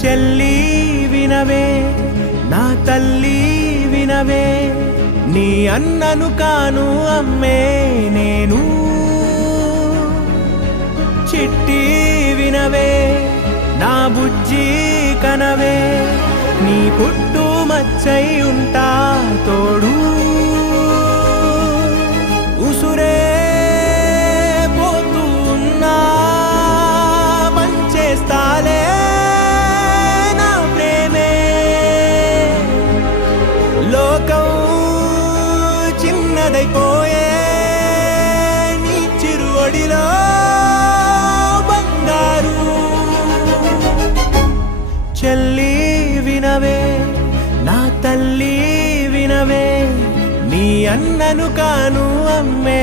చెల్లి వినవే నా తల్లి వినవే నీ అన్నను కాను అమ్మే నేను చిట్టి వినవే నా బుజ్జి కనవే నీ పుట్టు మచ్చై ఉంటా తోడు ఉసురే పోతున్నా పంచేస్తాలే నా ప్రేమే లోకం చిన్నదైపోయే నీ చిరువడిలో బంగారు చెల్లి వినవే నా తల్లి వినవే నీ అన్నను కాను అమ్మే